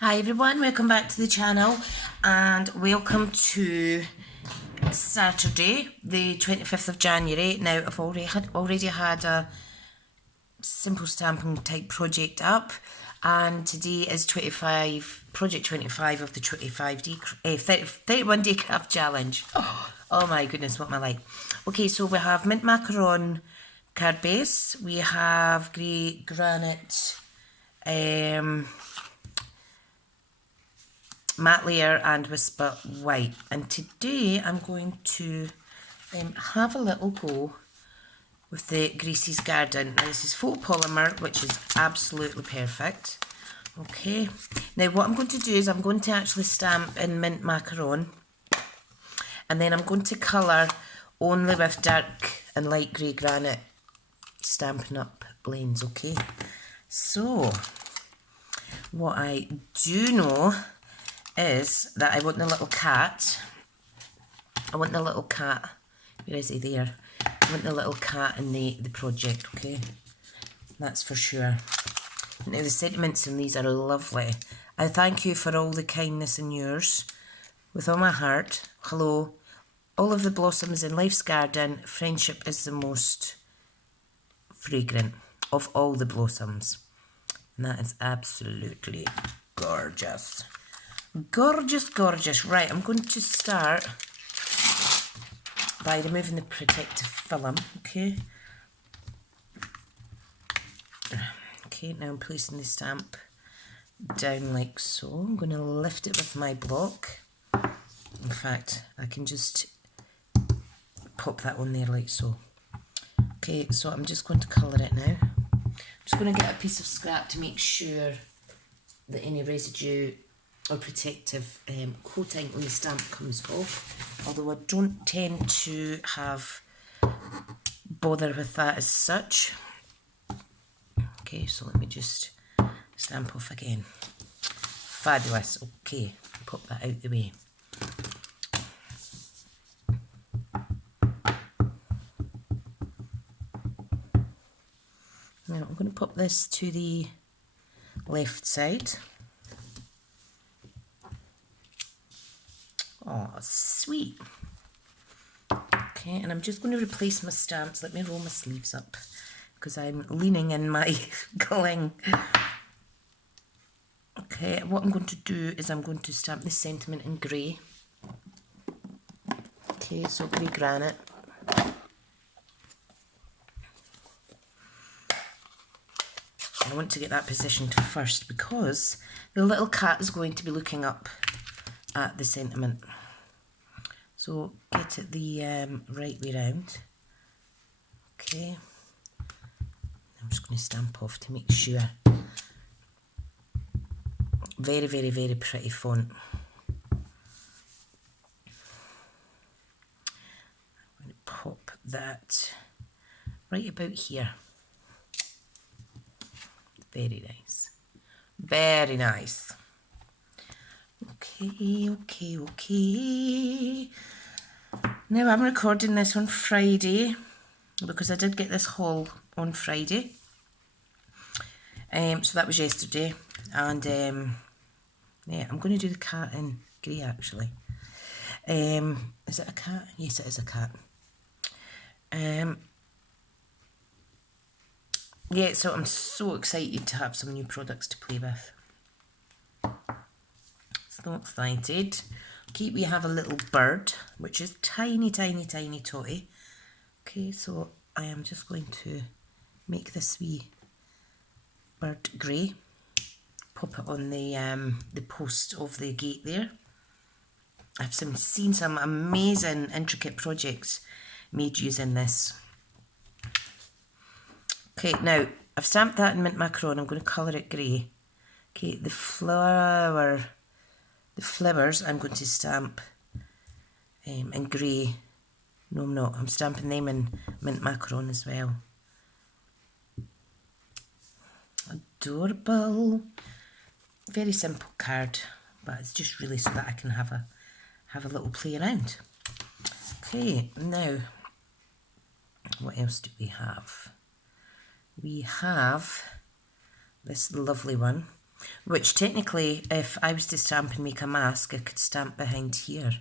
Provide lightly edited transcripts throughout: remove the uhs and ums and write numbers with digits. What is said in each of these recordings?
Hi everyone, welcome back to the channel and welcome to Saturday, the 25th of January. Now I've already had a simple stamping type project up, and today is project 25 of the 31 day craft challenge. Oh my goodness, what am I like? Okay, so we have mint macaron card base, we have grey granite matte layer and whisper white, and today I'm going to have a little go with the Gracie's Garden. Now this is photopolymer, which is absolutely perfect. Okay, now what I'm going to do is I'm going to actually stamp in mint macaron, and then I'm going to colour only with dark and light grey granite Stampin' Up blends. Okay, so what I do know is that I want the little cat. Where is he? There. I want the little cat in the project, okay? That's for sure. Now the sentiments in these are lovely. I thank you for all the kindness in yours. With all my heart. Hello. All of the blossoms in life's garden, friendship is the most fragrant of all the blossoms. And that is absolutely gorgeous. Gorgeous, gorgeous. Right, I'm going to start by removing the protective film, okay? Okay, now I'm placing the stamp down like so. I'm going to lift it with my block. In fact, I can just pop that on there like so. Okay, so I'm just going to colour it now. I'm just going to get a piece of scrap to make sure that any residue or protective coating on the stamp comes off, although I don't tend to have bother with that as such. Okay, so let me just stamp off again. Fabulous. Okay, pop that out the way. Now I'm going to pop this to the left side. Oh, sweet. Okay, and I'm just going to replace my stamps. Let me roll my sleeves up because I'm leaning in my gling. Okay, what I'm going to do is I'm going to stamp this sentiment in grey. Okay, so grey granite. I want to get that positioned first because the little cat is going to be looking up at the sentiment. So get it the right way round. Okay, I'm just going to stamp off to make sure. Very, very, very pretty font. I'm going to pop that right about here. Very nice. Very nice. Okay. Now I'm recording this on Friday because I did get this haul on Friday. So that was yesterday, and yeah, I'm going to do the cat in grey actually. Is it a cat? Yes, it is a cat. Yeah, so I'm so excited to have some new products to play with. So excited. Okay, we have a little bird, which is tiny, tiny, tiny totty. Okay, so I am just going to make this wee bird grey. Pop it on the post of the gate there. I've seen some amazing intricate projects made using this. Okay, now I've stamped that in mint macaron. I'm going to colour it grey. Okay, the flowers I'm going to stamp in grey. No, I'm not. I'm stamping them in mint macaron as well. Adorable. Very simple card, but it's just really so that I can have a little play around. Okay, now what else do we have? We have this lovely one. which technically, if I was to stamp and make a mask, I could stamp behind here.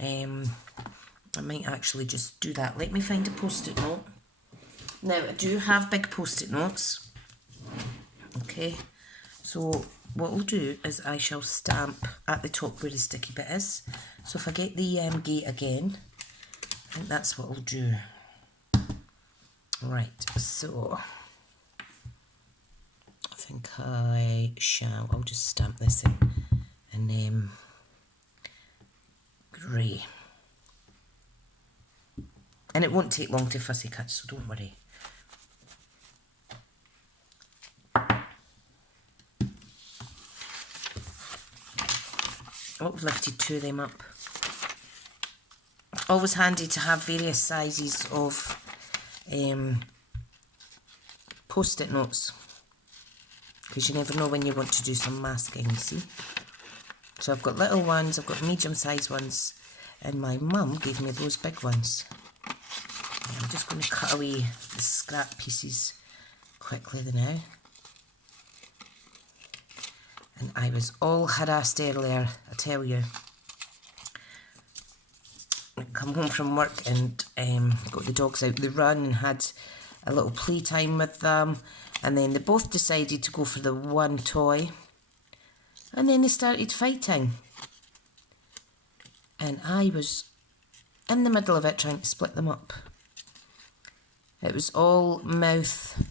I might actually just do that. Let me find a post-it note. Now, I do have big post-it notes. Okay, so what I'll do is I shall stamp at the top where the sticky bit is. So if I get the gate again, I think that's what I'll do. Right, so I think I'll just stamp this in grey. And it won't take long to fussy cut, so don't worry. Oh, I've lifted two of them up. Always handy to have various sizes of post-it notes, because you never know when you want to do some masking, you see. So I've got little ones, I've got medium-sized ones, and my mum gave me those big ones. I'm just going to cut away the scrap pieces quickly now. And I was all harassed earlier, I tell you. I come home from work and got the dogs out the run and had a little playtime with them. And then they both decided to go for the one toy. And then they started fighting. And I was in the middle of it trying to split them up. It was all mouth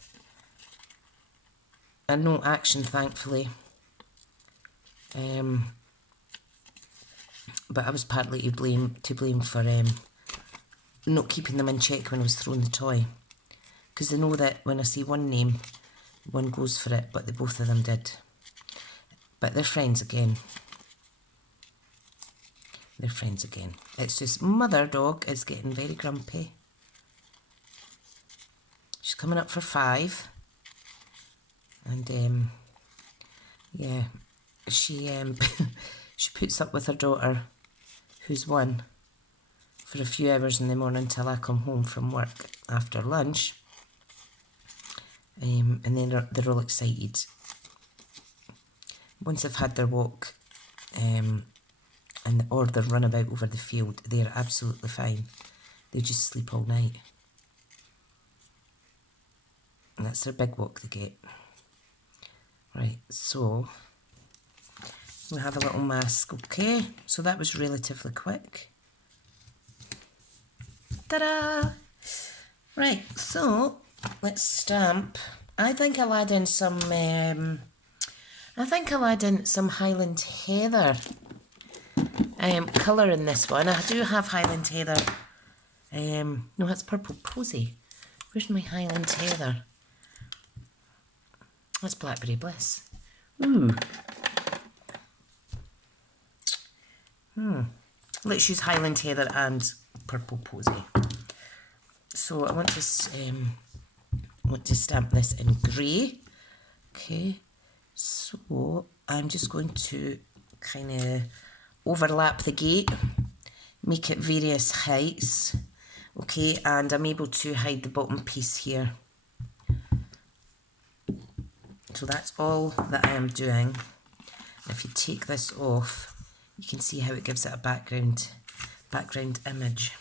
and no action, thankfully. But I was partly to blame for not keeping them in check when I was throwing the toy, because they know that when I see one name, one goes for it, but both of them did. But they're friends again. They're friends again. It's just mother dog is getting very grumpy. She's coming up for 5, and yeah, she she puts up with her daughter, who's 1, for a few hours in the morning till I come home from work after lunch, and then they're all excited. Once they've had their walk, or their runabout over the field, they're absolutely fine. They just sleep all night. And that's their big walk they get. Right, so we have a little mask, okay? So that was relatively quick. Ta-da! Right, so let's stamp. I think I'll add in some Highland Heather colour in this one. I do have Highland Heather. No, that's Purple Posy. Where's my Highland Heather? That's Blackberry Bliss. Ooh. Let's use Highland Heather and Purple Posy. So I want to stamp this in grey. Okay. So I'm just going to kind of overlap the gate, make it various heights. Okay, and I'm able to hide the bottom piece here. So that's all that I am doing. If you take this off, you can see how it gives it a background image.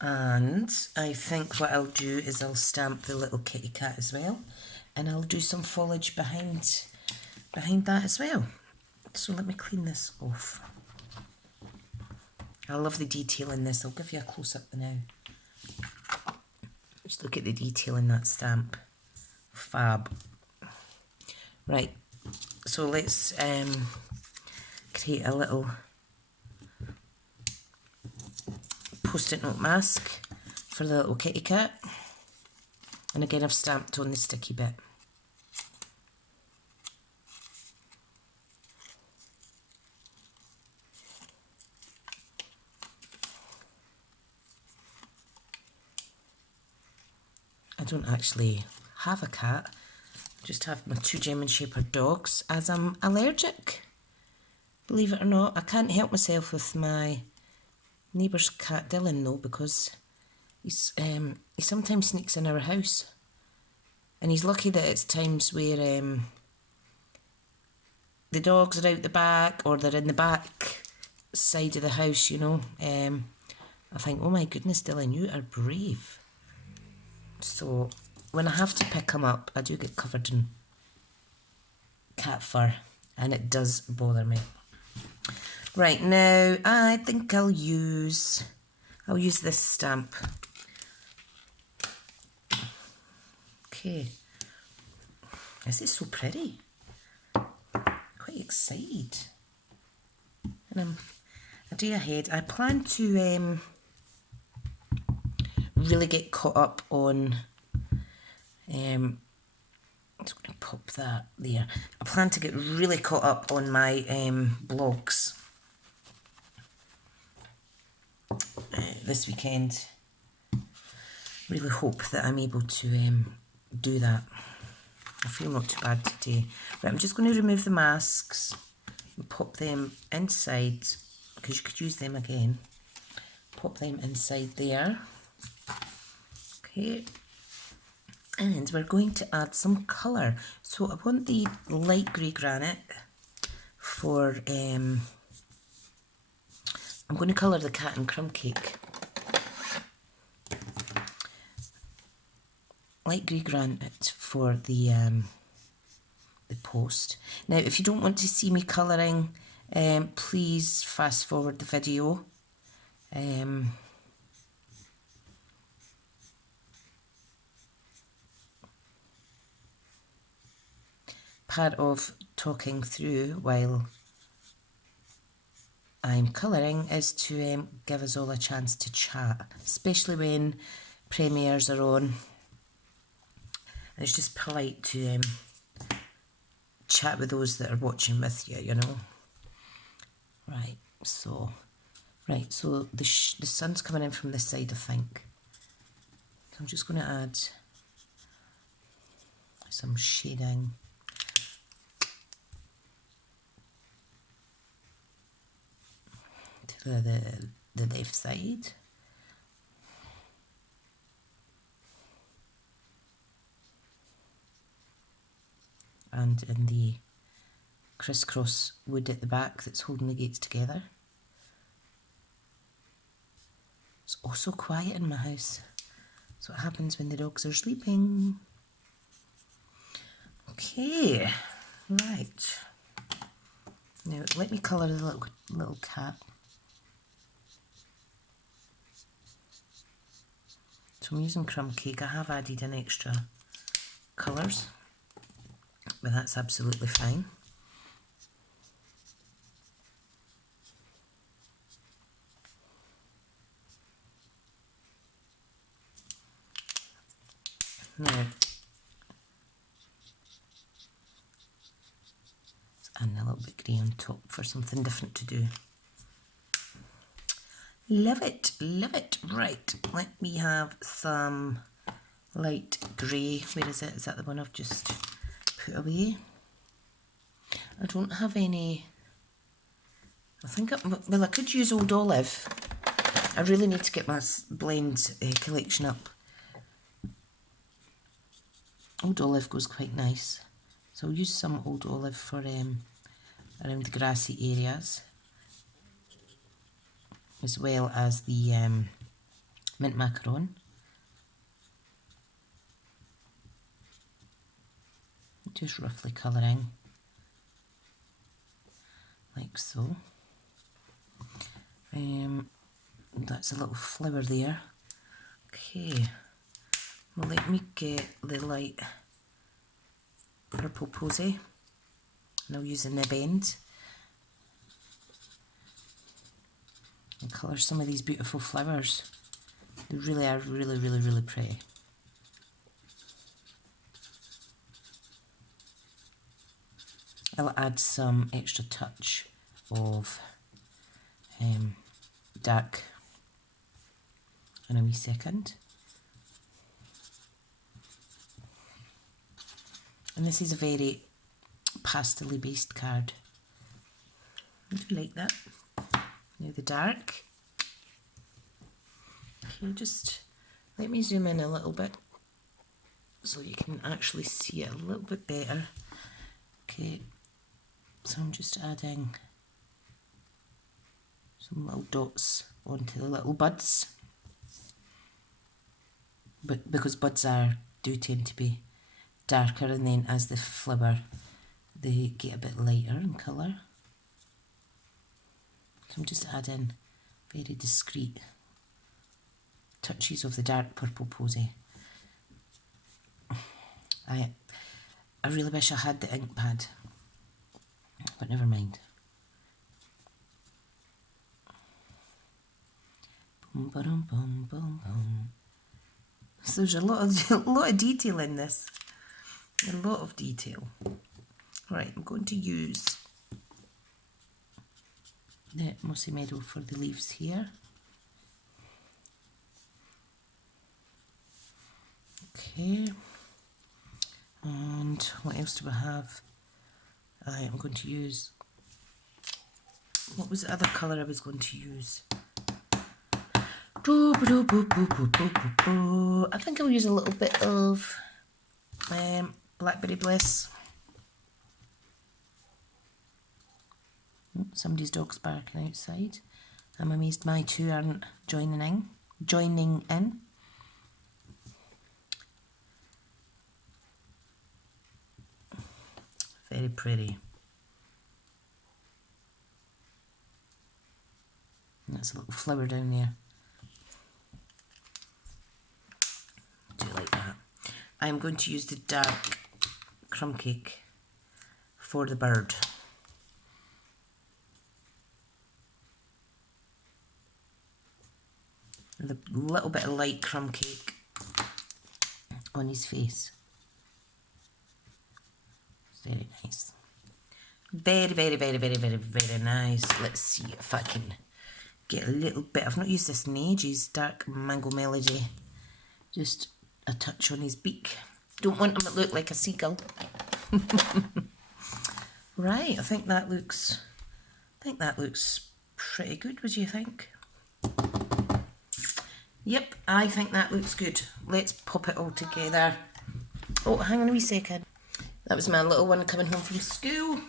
And I think what I'll do is I'll stamp the little kitty cat as well, and I'll do some foliage behind that as well. So let me clean this off. I love the detail in this. I'll give you a close-up now. Just look at the detail in that stamp. Fab. Right, so let's create a little post-it note mask for the little kitty cat. And again, I've stamped on the sticky bit. I don't actually have a cat, I just have my 2 German Shepherd dogs, as I'm allergic. Believe it or not, I can't help myself with my neighbour's cat Dylan though, because he sometimes sneaks in our house, and he's lucky that it's times where the dogs are out the back or they're in the back side of the house, you know, I think, oh my goodness, Dylan, you are brave. So when I have to pick them up, I do get covered in cat fur, and it does bother me. Right, now I think I'll use this stamp. Okay. This is so pretty. Quite excited. And I'm a day ahead. I plan to really get caught up on I'm just going to pop that there. I plan to get really caught up on my blogs this weekend. Really hope that I'm able to do that. I feel not too bad today. Right, I'm just going to remove the masks and pop them inside, because you could use them again. Pop them inside there. Okay. And we're going to add some colour. So I want the light grey granite for, I'm going to colour the cat and crumb cake. Light grey granite for the post. Now, if you don't want to see me colouring, please fast forward the video. Part of talking through while I'm colouring is to give us all a chance to chat, especially when premieres are on. And it's just polite to chat with those that are watching with you, you know. Right, so the sun's coming in from this side, I think. So I'm just going to add some shading. To the left side. And in the crisscross wood at the back that's holding the gates together. It's also quiet in my house. That's what happens when the dogs are sleeping. Okay, right. Now let me colour the little cat. So I'm using crumb cake. I have added in extra colours, but that's absolutely fine. Now, let's add a little bit grey on top for something different to do. Love it, love it. Right, let me have some light grey. Where is it? Is that the one I've just put away? I don't have any. I think, well, I could use Old Olive. I really need to get my blend collection up. Old Olive goes quite nice. So I'll use some Old Olive for around the grassy areas, as well as the mint macaron. Just roughly colouring, like so. That's a little flower there. Okay, well, let me get the light purple posy, and I'll use a nib end and colour some of these beautiful flowers. They really are really pretty. I'll add some extra touch of dark in a wee second. And this is a very pastel-y based card. I do like that. Now the dark. Okay, just let me zoom in a little bit so you can actually see it a little bit better. Okay, So I'm just adding some little dots onto the little buds. But because buds do tend to be darker, and then as the flower they get a bit lighter in colour. So I'm just adding very discreet touches of the dark purple posy. I really wish I had the ink pad, but never mind. Boom, boom, boom, boom, boom. So there's a lot of detail in this. A lot of detail. Right, I'm going to use the Mossy Meadow for the leaves here. Okay. And what else do we have? I am going to use, what was the other colour I was going to use? I think I'll use a little bit of Blackberry Bliss. Somebody's dog's barking outside. I'm amazed my two aren't joining in. Very pretty. And that's a little flower down there. Do you like that? I'm going to use the dark crumb cake for the bird. And a little bit of light crumb cake on his face. Very nice. Very, very, very, very, very, very nice. Let's see if I can get a little bit. I've not used this in ages. Dark Mango Melody. Just a touch on his beak. Don't want him to look like a seagull. Right, I think that looks pretty good. What do you think? Yep, I think that looks good. Let's pop it all together. Oh, hang on a wee second. That was my little one coming home from school.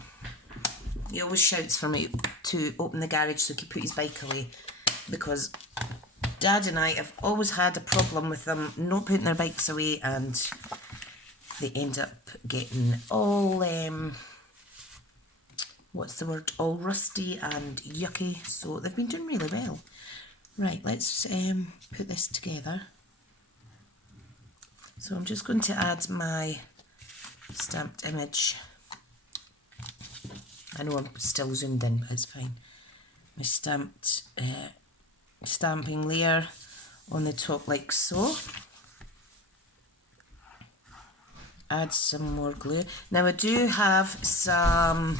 He always shouts for me to open the garage so he can put his bike away, because Dad and I have always had a problem with them not putting their bikes away, and they end up getting all, all rusty and yucky. So they've been doing really well. Right, let's put this together. So I'm just going to add my stamped image. I know I'm still zoomed in, but it's fine. My stamped stamping layer on the top like so. Add some more glue. Now I do have some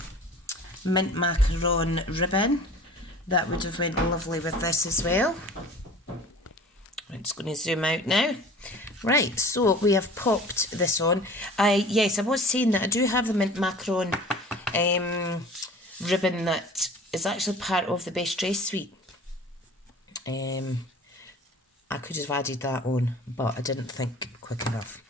mint macaron ribbon that would have went lovely with this as well. I'm just going to zoom out now. Right, so we have popped this on. Yes, I was saying that I do have the mint macaron ribbon that is actually part of the Best Dress suite. I could have added that on, but I didn't think quick enough.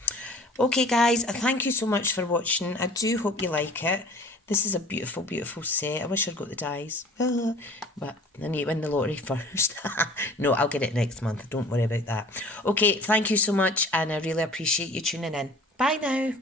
Okay guys, thank you so much for watching. I do hope you like it. This is a beautiful, beautiful set. I wish I'd got the dies. But I need to win the lottery first. No, I'll get it next month. Don't worry about that. Okay, thank you so much, and I really appreciate you tuning in. Bye now.